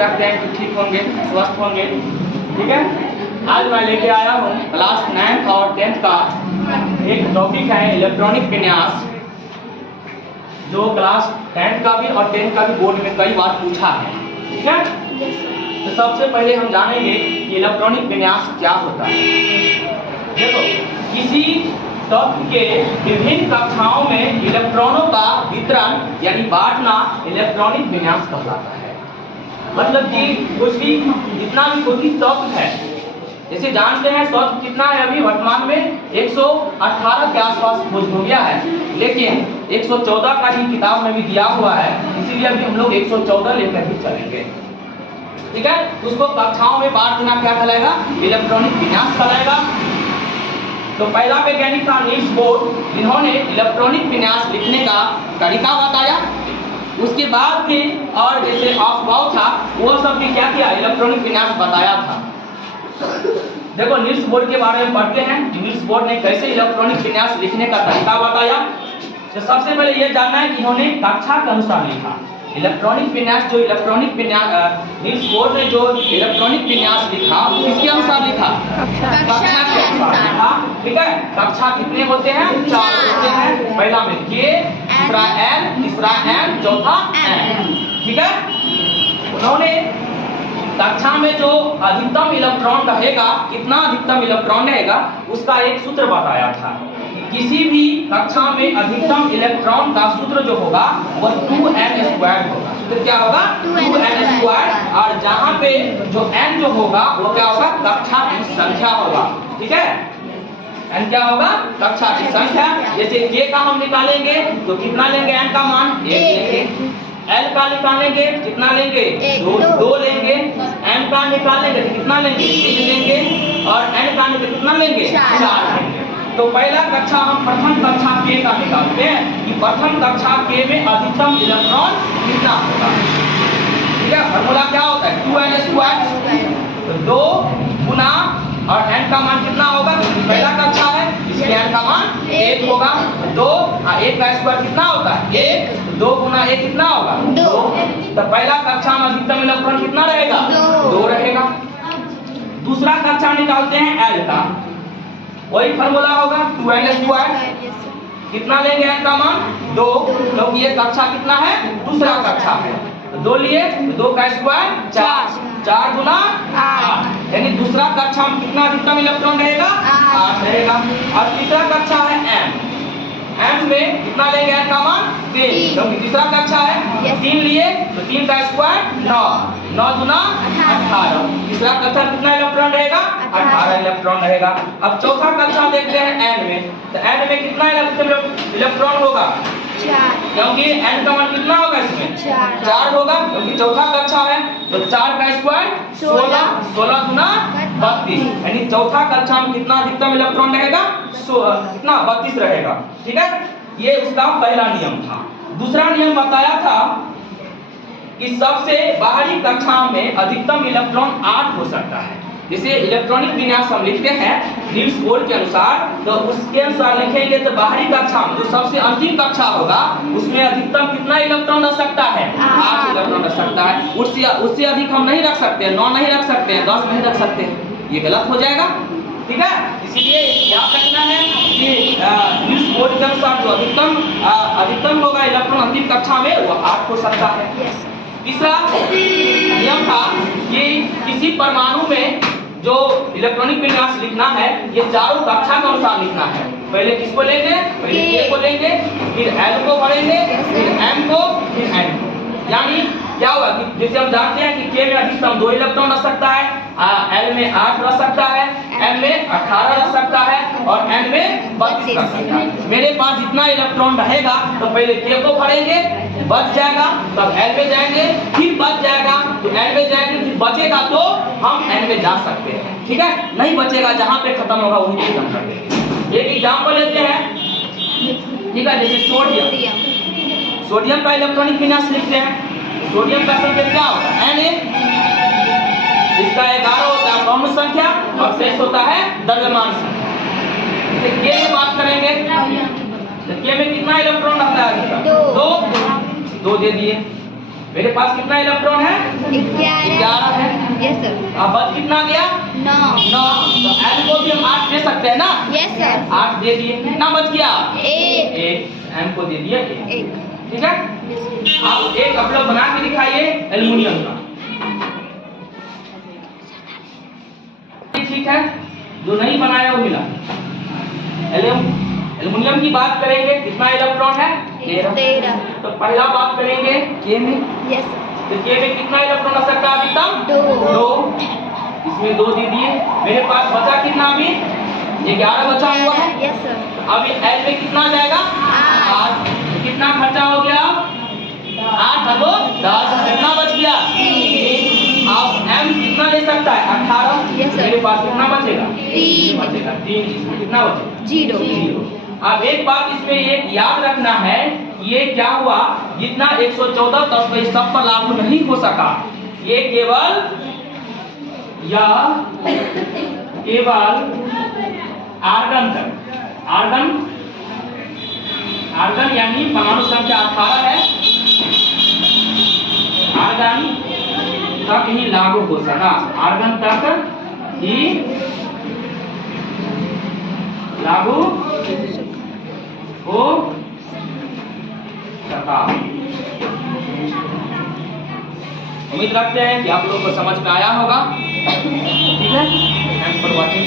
रखते हैं कि ठीक होंगे, स्वस्थ होंगे। ठीक है, आज मैं लेके आया हूँ क्लास 9th और 10th का एक टॉपिक है इलेक्ट्रॉनिक विन्यास, जो क्लास 10th का भी और 10th का भी बोर्ड में कई बार पूछा है। ठीक है, तो सबसे पहले हम जानेंगे कि इलेक्ट्रॉनिक विन्यास क्या होता है। देखो, किसी तत्व के विभिन्न कक्षाओं में इलेक्ट्रॉनों का वितरण यानी बांटना इलेक्ट्रॉनिक विन्यास कहलाता है। मतलब कि उसकी जितना भी कोई तत्व है, जैसे जानते हैं तत्व कितना है, अभी वर्तमान में 118 के आसपास खोज हो गया है, लेकिन 114 का ही किताब में भी दिया हुआ है, इसीलिए अभी हम लोग 114 लेकर ही चलेंगे। ठीक है, उसको कक्षाओं में बांट देना क्या कहलाएगा, इलेक्ट्रॉनिक विन्यास कहलाएगा। तो पहला वैज्ञानिक था नील्स बोर, जिन्होंने इलेक्ट्रॉनिक विन्यास लिखने का तरीका बताया। उसके बाद फिर और जैसे ऑफबाउ था, वो सब भी क्या किया, इलेक्ट्रॉनिक विन्यास बताया था। देखो, नील्स बोर के बारे में पढ़ते हैं, नील्स बोर ने कैसे इलेक्ट्रॉनिक विन्यास लिखने का तरीका बताया। तो सबसे पहले ये जानना है कि इन्होंने कक्षा के अनुसार लिखा इलेक्ट्रॉनिक विन्यास। जो इलेक्ट्रॉनिक विन्यास नील्स बोर ने जो इलेक्ट्रॉनिक विन्यास लिखा, किसके अनुसार लिखा, कक्षा के अनुसार लिखा। ठीक है, कक्षा कितने होते हैं, 4 होते हैं। पहला में K, दूसरा L, तीसरा M, चौथा M। ठीक है, उन्होंने कक्षा में जो अधिकतम इलेक्ट्रॉन रहेगा, कितना अधिकतम इलेक्ट्रॉन रहेगा, उसका एक सूत्र बताया था। किसी भी कक्षा में अधिकतम इलेक्ट्रॉन का सूत्र जो होगा वह 2n² होगा। सूत्र क्या होगा, 2n²। और जहाँ पे जो n जो होगा वो क्या होगा, कक्षा की संख्या होगा। ठीक है, n क्या होगा, कक्षा की संख्या। जैसे k का हम निकालेंगे तो कितना लेंगे, n का मान 1 लेंगे। L का निकालेंगे कितना लेंगे, 2 लेंगे। M का निकालेंगे तो कितना लेंगे, 3 लेंगे। और N का कितना लेंगे, 4 लेंगे। तो पहला कक्षा हम प्रथम कक्षा K का निकालते हैं कि प्रथम कक्षा K में अधिकतम इलेक्ट्रॉन कितना होगा। ठीक है, फार्मूला क्या होता है, 2n²। तो 2 गुना और n का मान कितना होगा, पहला कक्षा है इसलिए n का मान 1 होगा। 2 और 1 का स्क्वायर कितना होता है, 1। 2 गुना 1 कितना होगा, 2। तो पहला कक्षा में अधिकतम इलेक्ट्रॉन कितना रहेगा, 2 रहेगा। दूसरा कक्षा निकालते हैं L का, वही फार्मूला होगा 2n²। कितना लेंगे, n का मान 2, क्योंकि ये कक्षा कितना है, दूसरा कक्षा है। तो 2 लिए, 2 का स्क्वायर 4, 4 गुना 8, यानी दूसरा कक्षा में कितना अधिकतम इलेक्ट्रॉन रहेगा, 8 रहेगा। और तीसरा कक्षा है M में कितना लेंगे, n का मान 3, क्योंकि तीसरा कक्षा है। 3 लिए तो 3 का स्क्वायर 9, 9 गुना 18। तीसरा कक्षा कितना इलेक्ट्रॉन रहेगा, 18 इलेक्ट्रॉन रहेगा। अब चौथा कक्षा देखते हैं N में, तो N में कितना इलेक्ट्रॉन होगा, 4, क्योंकि N का मान कितना होगा, इसमें 4 होगा, क्योंकि चौथा कक्षा है। तो 4 का स्क्वायर 16, 16 गुना 32, यानी चौथा कक्षा में कितना अधिकतम इलेक्ट्रॉन रहेगा, कितना 32 रहेगा। ठीक है, ये उसका पहला नियम था। दूसरा नियम बताया था कि सबसे बाहरी कक्षा में अधिकतम इलेक्ट्रॉन 8 हो सकता है। जैसे इलेक्ट्रॉनिक विन्यास हम लिखते हैं नील्स बोर के अनुसार, तो उसके अनुसार लिखेंगे तो बाहरी कक्षा में जो सबसे अंतिम कक्षा होगा उसमें अधिकतम कितना इलेक्ट्रॉन रख सकता है, 8 इलेक्ट्रॉन रख सकता है। उससे अधिक हम नहीं रख सकते, 9 नहीं रख सकते हैं, 10 नहीं रख सकते हैं, ये गलत हो जाएगा। ठीक है, इसीलिए याद रखना है कि नील्स बोर के अनुसार जो अधिकतम होगा इलेक्ट्रॉन अंतिम कक्षा में वो 8 हो सकता है। तीसरा नियम था कि किसी परमाणु में जो इलेक्ट्रॉनिक विन्यास लिखना है, ये चारों कक्षा के अनुसार लिखना है। पहले किसको लेंगे, पहले K को लेंगे, फिर L को भरेंगे, फिर M को, फिर N को। यानी क्या हुआ कि जैसे हम जानते हैं कि K में अधिकतम 2 इलेक्ट्रॉन रख सकता है, L में 8 रख सकता है, M में 18 रख सकता है और N में 32 रख सकता है। मेरे पास जितना इलेक्ट्रॉन रहेगा तो पहले K को भरेंगे, बच जाएगा, तब L में जाएंगे, फिर बच जाएगा तो N में जाएंगे, फिर बचेगा तो हम N में जा सकते हैं। ठीक है, नहीं बचेगा, जहाँ पे खत्म होगा वहीं खत्म कर देंगे। एक एग्जाम्पल लेते हैं। ठीक है, जैसे सोडियम का इलेक्ट्रॉनिक विन्यास लिखते हैं। सोडियम का संकेत क्या होता है, Na, इसका 11 होता है परमाणु संख्या और शेष होता है द्रव्यमान संख्या। जैसे K की बात करेंगे तो K में कितना इलेक्ट्रॉन रहता है, 2 दे दिए। मेरे पास कितना इलेक्ट्रॉन है, 11 मार्क्स दे दिए, कितना बच गया? एक। M को दे दिया एक। एक। ठीक है, आप एक आप लोग बना के दिखाइए एल्युमिनियम का। ठीक है, जो नहीं बनाया वो मिला। एल्युमिनियम की बात करेंगे, कितना इलेक्ट्रॉन है? 13। तो पहला बात करेंगे के में। यस। तो के में कितना इलेक्ट्रॉन आ सकता है अधिकतम? 2। इसमें 2 दे दिए। मेरे पास बचा कितना अभी? 11 बचा हुआ है। Yes sir. अभी एल में कितना जाएगा? 8। कितना खर्चा हो गया? 8 और 10। कितना बच गया? 3। अब M कितना ले सकता है? 18। Yes sir. मेरे पास कितना बचेगा? 3 बचेगा 3। इसमें कितना बचेगा? 0। अब एक बात इसमें एक याद रखना है, ये क्या हुआ, जितना 114 तत्व इस सब पर लागू नहीं हो सका, ये केवल आर्गन तक, आर्गन यानी परमाणु संख्या 18 है, आर्गन तक ही लागू हो सका, आर्गन तक ही लागू हो सका। उम्मीद रखते हैं कि आप लोगों को समझ में आया होगा। ठीक है, थैंक्स फॉर वॉचिंग।